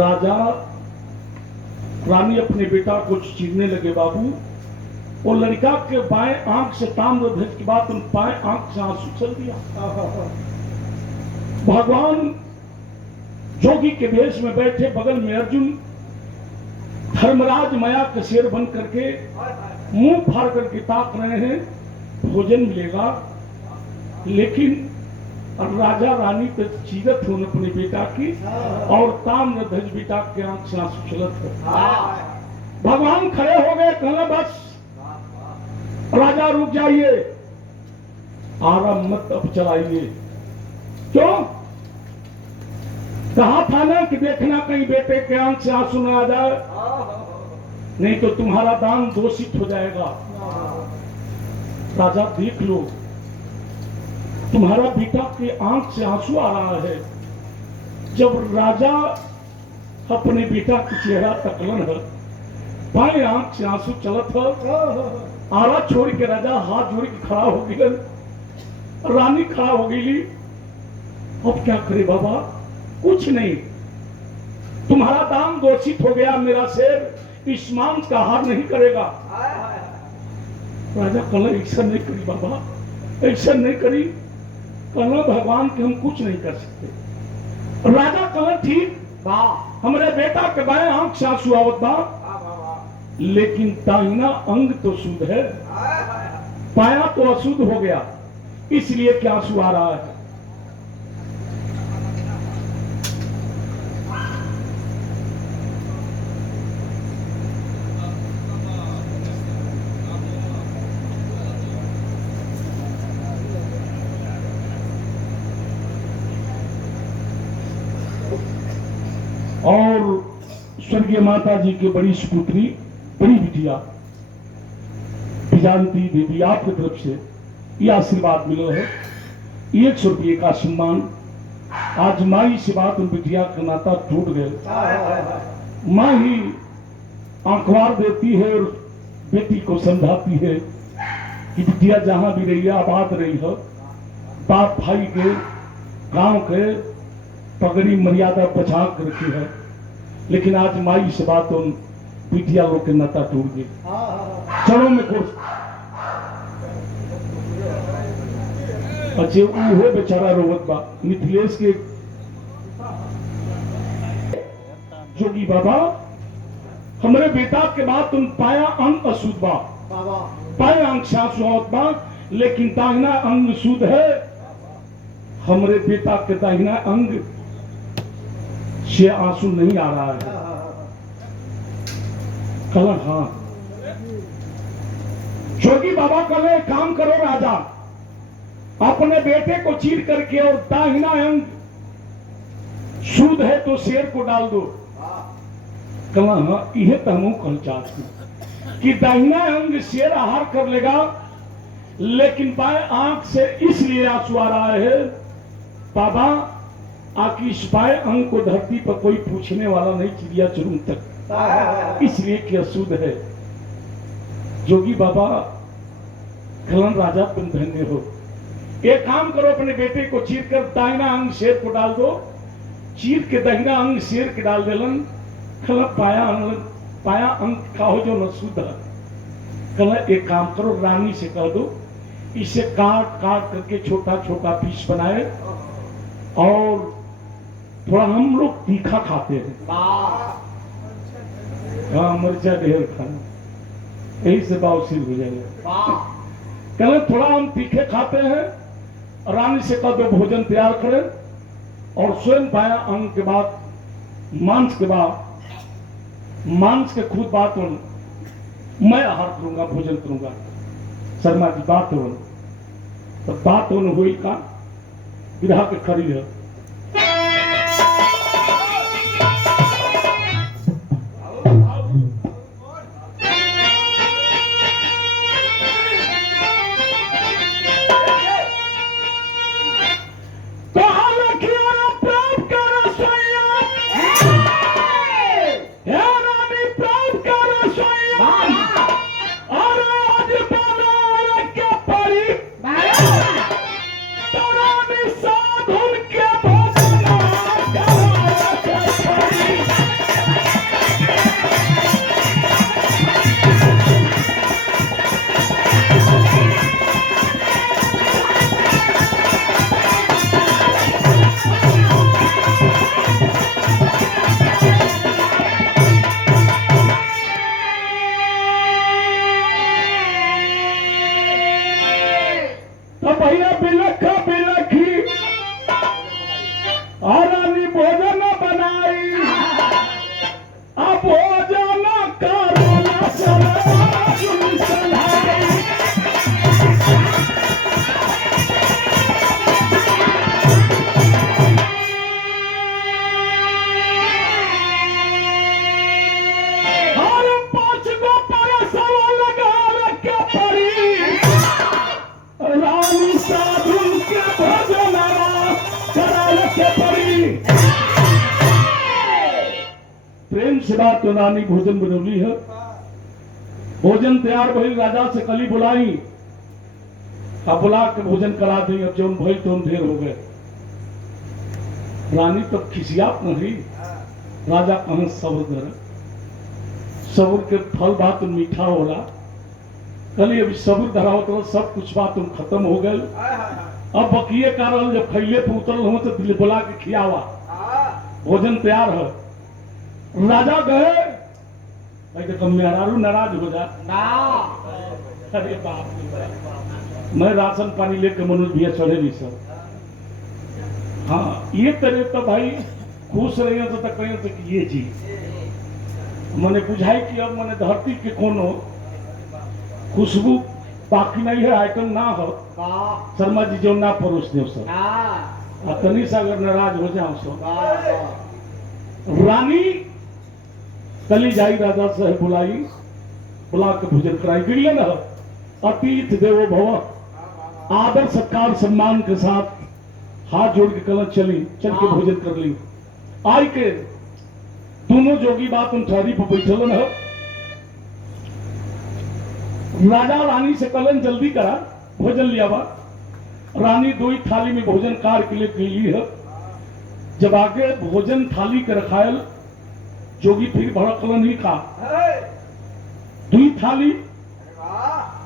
राजा रानी अपने बेटा को चीरने लगे बाबू। वो लड़का के बाएं आंख से ताम्रध्वज की बात उन बाएं आंख से आंसू चल दिया। भगवान जोगी के वेश में बैठे, बगल में अर्जुन धर्मराज माया के शेर बन करके मुंह फाड़ करके ताक रहे हैं, भोजन मिलेगा। लेकिन राजा रानी तो चीरत हो अपने बेटा की, और ताम्रध्वज बेटा के आंख से आंसू चलत हो। भगवान खड़े हो गए, कहना बस राजा रुक जाइए, आराम मत अब चलाइए। क्यों? कहा था ना कि देखना कहीं बेटे के आंख से आंसू न आ जाए, नहीं तो तुम्हारा दान दोषित हो जाएगा। राजा देख लो, तुम्हारा बेटा के आंख से आंसू आ रहा है। जब राजा अपने बेटा के चेहरा तकलन है, बाएं आंख से आंसू चलत है, आरा छोड़ के राजा हाथ जोड़ के खड़ा हो गया। रानी खड़ा हो गई। अब क्या करे बाबा? कुछ नहीं, तुम्हारा दान दोषित हो गया, मेरा शेर इस मांस का हार नहीं करेगा। राजा कहला ऐसा नहीं करी बाबा, ऐसा नहीं करी। कहना भगवान के हम कुछ नहीं कर सकते। राजा कहला ठीक बा, हमारे बेटा के बाएं आंख से आंसू आवत बा, लेकिन दाहिना अंग तो शुद्ध है, पाया तो अशुद्ध हो गया, इसलिए क्या आंसू आ रहा है। और स्वर्गीय माता जी की बड़ी सुपुत्री, बड़ी बिटिया विजयंती देवी, आपकी तरफ से यह आशीर्वाद मिला है 100 रुपये का सम्मान। आज माई से बात उन बिटिया का नाता टूट गए। माँ ही आंखवार देती है और बेटी को समझाती है कि बिटिया जहां भी रही है आबाद रही है, बाप भाई के गांव के पगड़ी मर्यादा बचा कर रखी है। लेकिन आज माई से बात उन बिटिया लोग के नाता टूट गए। चरणों में कोर्स अच्छे वो बेचारा रोवत बा मिथिलेश के जोगी बाबा, हमारे बेटा के बाद तुम पाया अंग अशुद्ध बा, पाया अंग शाश्वत बा, लेकिन दाहिना अंग शुद्ध है। हमारे बेटा के दाहिना अंग से आंसू नहीं आ रहा है। कल हाँ, जोगी बाबा कल काम करो राजा, अपने बेटे को चीर करके और दाहिना अंग शुद्ध है तो शेर को डाल दो। कला हाँ, यह तो हम कल चाहते कि दाहिना अंग शेर आहार कर लेगा, लेकिन बाएं आंख से इसलिए आंसू आ रहा है बाबा, आकि इस बाएं अंग को धरती पर कोई पूछने वाला नहीं, चिड़िया चुरुंग तक, इसलिए कि अशुद्ध है। जोगी बाबा खलन राजा तुम धन्य हो, एक काम करो, अपने बेटे को चीर कर दाहिना अंग शेर को डाल दो। चीर के दाहिना अंग शेर के डाल देलन। खल पाया अंग खाओ जो न शुद्ध है। कल एक काम करो, रानी से कह दो इसे काट काट करके छोटा छोटा पीस बनाए, और थोड़ा हम लोग तीखा खाते हैं, हाँ मिर्चा ढेर खाना, यही से बावसीर हो जाएगा। कल थोड़ा हम तीखे खाते हैं, रानी से कह दो भोजन तैयार करें, और स्वयं पाया अंग के बाद मांस के बाद मांस के खुद बात मैं आहार करूंगा, भोजन करूंगा। शर्मा जी बात हो तो बात हुई का विधा के खरीद है। सेवा तो रानी भोजन बनौली है। भोजन तैयार भइल, राजा से कली बुलाई, अब बुला के भोजन करा दी। अब जौन भइल तो ढेर हो गए। रानी तब खिसियात नहीं, राजा कहाँ सब्र धर, सब्र के फल बात मीठा होला। कली अभी सब्र धराओ तो सब कुछ बात खत्म हो गए। अब बकिए कारण जब खैले पे उतरल हो तो दिल बुला के खियावा, भोजन तैयार है। राजा गए, भाई देखो मेहरारू नाराज हो जा ना। अरे बाप रे, मैं राशन पानी लेके मनोज भैया चढ़े भी सब। हाँ ये करे तो भाई खुश रहे तो कहीं से ये जी मैंने बुझाई कि अब मैंने धरती के कोनो खुशबू बाकी नहीं है, आइटम ना हो। शर्मा जी जो ना परोस दे सब तनी सा अगर नाराज हो जाओ सब। रानी कली जाई, राजा से बुलाई, बुला के भोजन कराई गई ना। अतिथि देवो भव, आदर सत्कार सम्मान के साथ हाथ जोड़ के कल चली, चल के भोजन कर ली। आई के दोनों जोगी बात उन ठहरी पर बैठल है। राजा रानी से कलन जल्दी करा, भोजन लिया बा। रानी दो ही थाली में भोजन कार के लिए ली है। जब आगे भोजन थाली के रखायल, जोगी फिर भड़कलन ही का दुई थाली।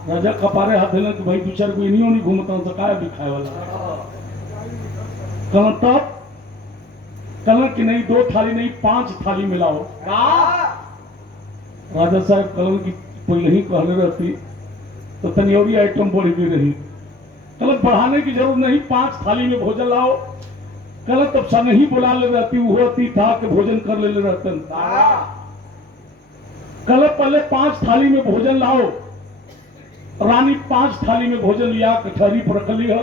राजा कपारे हाथ देना कि भाई दो चार कोई नहीं घूमता सकाया भी खाए वाला। कल तब कल की नहीं, दो थाली नहीं 5 थाली मिलाओ। राजा साहब कलन की पहले ही कहले रहती तो तनियोरी आइटम बढ़ गई रही। कल बढ़ाने की जरूरत नहीं, 5 थाली में भोजन लाओ। कल तब संग ही बुला ले रहती, वो होती था कि भोजन कर ले रहते। कल पहले 5 थाली में भोजन लाओ। रानी 5 थाली में भोजन लिया, कटहरी पर रख ली है।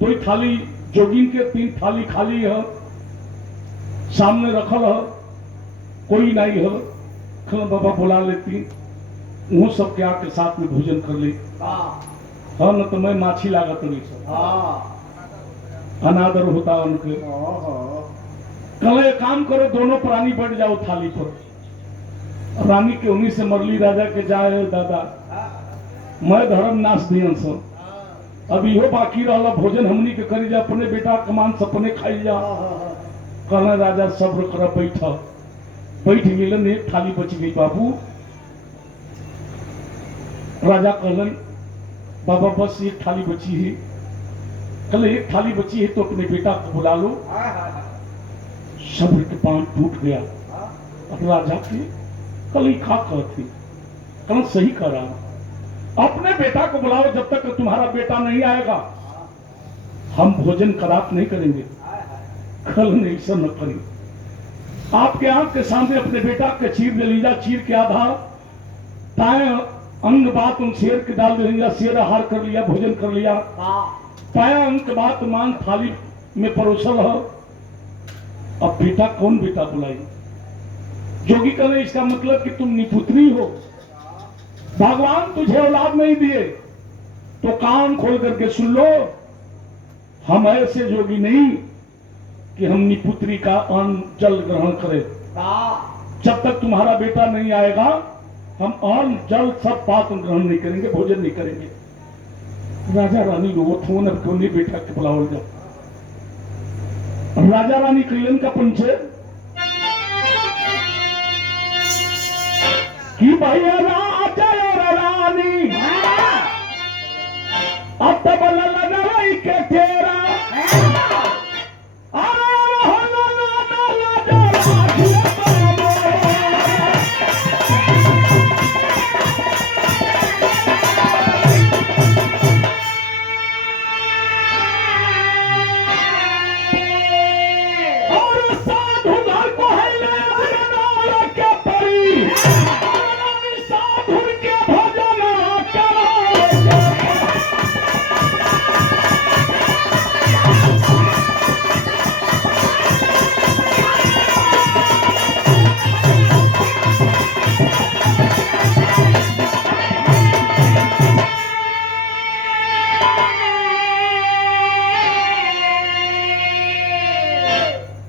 2 थाली जोगिन के, 3 थाली खाली है, सामने रखल है, कोई नहीं है। खल बाबा बुला लेती, वो सब के आके साथ में भोजन कर ली। हाँ न तो मैं माछी लागत नहीं सब अनादर होता उनके। कल एक काम करो, दोनों प्राणी बैठ जाओ थाली पर। रानी के उन्हीं से मरली राजा के जाए दादा मैं धर्म नाश दियन सो। अब इहो बाकी रहा भोजन हमनी के करी जा, अपने बेटा कमान सपने खाई जा। कहना राजा सब्र कर, बैठ मिलन, एक थाली बच गई बाबू। राजा कहलन बाबा बस एक थाली बची है। कल एक थाली बची है तो अपने बेटा को बुला लो। सब्र के पांव टूट गया। अब राजा के कल ही खा कहती, कल सही कर रहा, अपने बेटा को बुलाओ, जब तक तुम्हारा बेटा नहीं आएगा हम भोजन खराब नहीं करेंगे। कल नहीं ऐसा न करिए, आपके आंख के सामने अपने बेटा के चीर ले लीजा, चीर के आधार ताए अंग बात उन शेर के डाल दे लीजा, शेर आहार कर लिया, भोजन कर लिया। पाया अंक बात मांग थाली में परोसल है। अब बेटा कौन बेटा बुलाई? जोगी कहने इसका मतलब कि तुम निपुत्री हो, भगवान तुझे औलाद नहीं दिए तो कान खोल करके सुन लो। हम ऐसे जोगी नहीं कि हम निपुत्री का अन्न जल ग्रहण करें। जब तक तुम्हारा बेटा नहीं आएगा हम अन्न जल सब बात ग्रहण नहीं करेंगे, भोजन नहीं करेंगे। राजा रानी रोवत हो न क्यों नहीं बेटा के बुलावल जाओ। राजा रानी कल्याण का पंचे कि भैया राजा और रानी अब तो बल्ला के तेरा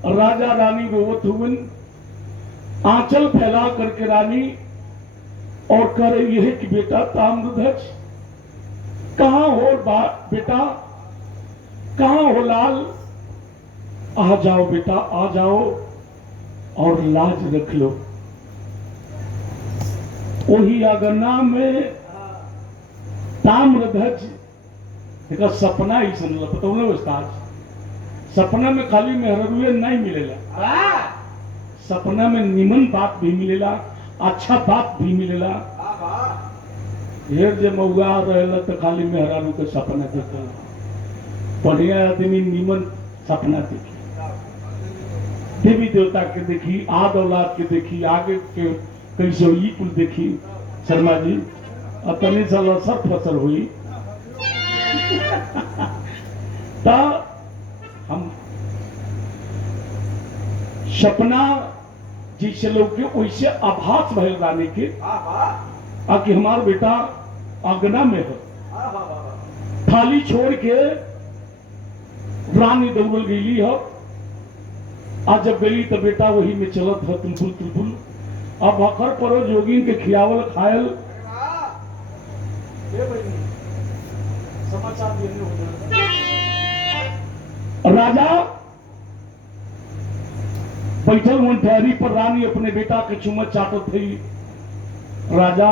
राजा रानी रोवत हुवन आंचल फैला करके रानी और कह रही है कि बेटा ताम्रध्वज कहां हो बेटा, कहां हो लाल, आ जाओ बेटा आ जाओ और लाज रख लो। वही अगना में ताम्रध्वज एक सपना ही सन बतौले उस्ताद, सपना में खाली मेहरुए नहीं मिलेला, सपना में निमन बात भी मिलेला, अच्छा बात भी मिलेला। ढेर जे मौगा रहेला तो खाली मेहरारू के सपना देखेला, बढ़िया आदमी निमन सपना देखी, देवी देवता के देखी, आद औलाद के देखी, आगे के कैसे हुई कुल देखी। शर्मा जी अतनी साल असर फसर हुई ता हम सपना जिसे लोग के वैसे आभास भइल रानी के आकि हमार बेटा आंगना में है। थाली छोड़ के रानी दौड़ल गई है। आज जब गई तो बेटा वही में चलत है तुलबुल तुलबुल। अब हकर परो जोगिन के खियावल खायल समाचार देने हो जाए। राजा बैठल मुंठहरी पर रानी अपने बेटा के चुम्मा चाटत थी। राजा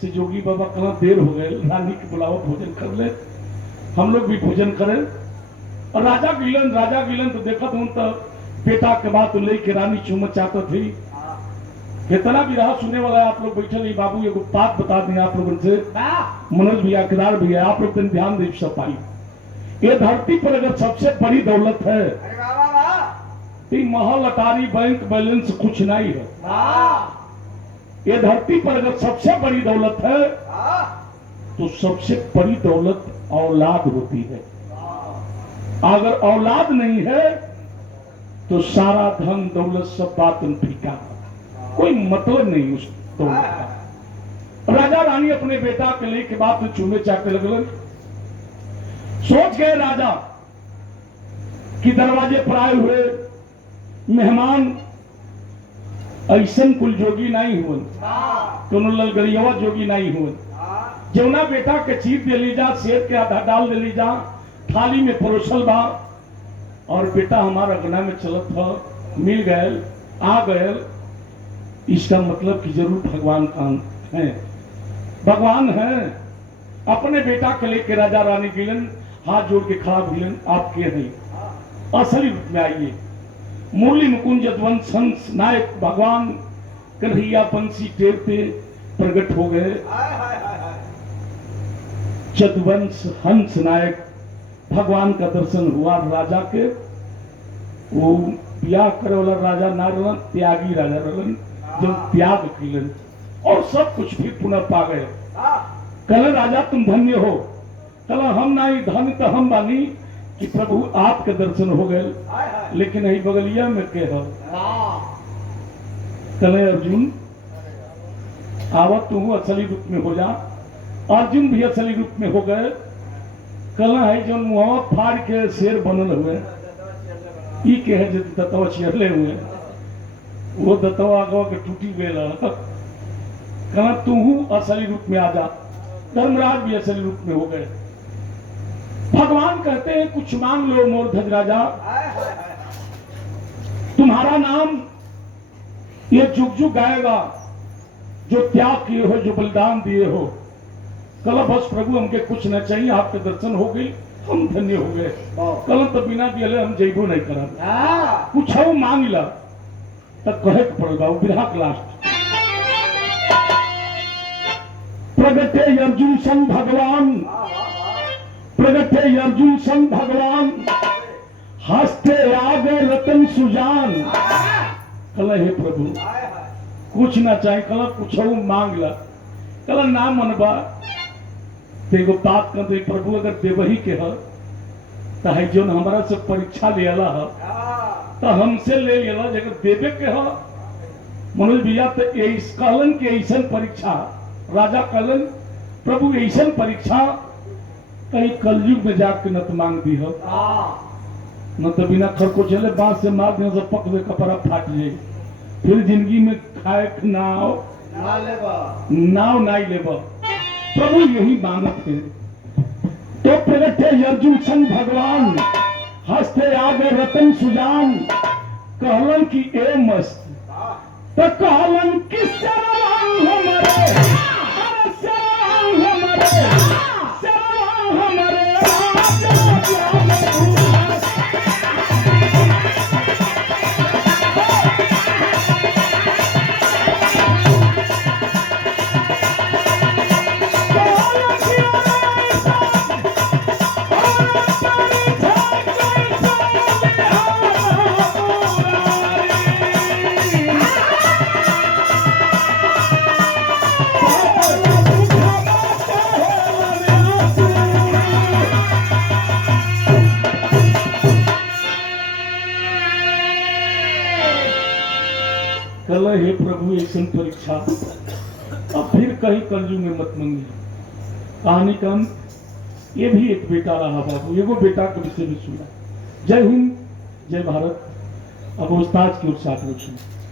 से जोगी बाबा कहना देर हो गए, रानी के बुलाओ भोजन कर ले, हम लोग भी भोजन करें। और राजा गिलन तो देखा हूं तो बेटा के बात लेके रानी चुम्मा चाटत थी। कितना भी रहा सुनने वाला है, आप लोग बैठे नहीं। बाबू एक बात बता दें आप लोगों से, मनोज भैया केदार भैया आप लोग ध्यान दे सब पाई। ये धरती पर अगर सबसे बड़ी दौलत है तो महल अटारी बैंक बैलेंस कुछ नहीं है। ये धरती पर अगर सबसे बड़ी दौलत है तो सबसे बड़ी दौलत औलाद होती है। अगर औलाद नहीं है तो सारा धन दौलत सब बात फीका, कोई मतलब नहीं उस दौलत का। राजा रानी अपने बेटा के लिए के बाद चूमे चाटे लगल। सोच गए राजा कि दरवाजे पर आए हुए मेहमान ऐसन कुल जोगी नहीं हुए, कोनो ललगरियावा जोगी नहीं हुए। जौना बेटा के चीर दे ली जा, शेर के आधा डाल दे ली जा, थाली में परोसल बा और बेटा हमारा अगना में चलत था, मिल गए आ गए। इसका मतलब कि जरूर भगवान का है, भगवान है। अपने बेटा के लेके राजा रानी गिलन हाथ जोड़ के खड़ा गिलन, आपके हैं असली रूप में आइए। मुरली मुकुंज यदुवंश हंस नायक भगवान कन्हैया पंछी टेरते प्रकट हो गए। यदुवंश हंस नायक भगवान का दर्शन हुआ राजा के। वो ब्याह करे वाला राजा ना रहन, त्यागी राजा रहन, जो त्याग किलन और सब कुछ फिर पुनः पा गए। कल राजा तुम धन्य हो, कल हम नहीं धन्य तो हम बानी कि प्रभु आपके दर्शन हो गए। लेकिन यही बगलिया में के हो कल अर्जुन आवत तू असली रूप में हो जा। अर्जुन भी असली रूप में हो गए। कल है जो मुहवा फाड़ के शेर बनल हुए, ई के है जो दत्तवा चेरले हुए, वो दत्तवा आगवा के टूटी गए। कहना तू असली रूप में आ जा। धर्मराज भी असली रूप में हो गए। भगवान कहते हैं कुछ मांग लो मोरध्वज राजा, तुम्हारा नाम ये जुग जुग गाएगा। जो त्याग किए हो, जो बलिदान दिए हो। कल बस प्रभु हमके कुछ न चाहिए, आपके दर्शन हो गई, हम धन्य हो गए। कल तो बिना दिए हम जैबो नहीं करा, कुछ हो मांग ला तब कहे पड़ेगा। विधा लास्ट प्रगटे अर्जुन संग भगवान, प्रगटे अर्जुन संग भगवान, हंसते आगे रतन सुजान। कल हे प्रभु कुछ ना चाहिए, कल कुछ मांग ला। कल ना मनबा तेगो बात कर दे प्रभु, अगर देवही के है तो है जो हमारा से परीक्षा ले आला है तो हमसे ले लेला। अगर देवे के है मनोज भैया तो कहलन के ऐसा परीक्षा राजा कहलन प्रभु ऐसा परीक्षा कहीं कलयुग में जाके न तो मांग दी हो, न तो बिना खर को चले बांस से मार दे पक दे कपड़ा फाट जाए। फिर जिंदगी में खाए नाव नाव नहीं लेब। प्रभु यही मांगत है। तो प्रगटे अर्जुन संग भगवान, हंसते आगे रतन सुजान, कहलन की ए मस्त, तो कहलन कि शरण हमरे, अरे शरण हमरे, शरण हमरे कल हे प्रभु ऐसा परीक्षा अब फिर कहीं कलयुग में मत मंगी। कहानी का अंत, ये भी एक बेटा रहा बाबू, एगो बेटा के विषय में सुना। जय हिंद, जय भारत। अब उस्ताद की उत्साह सुना।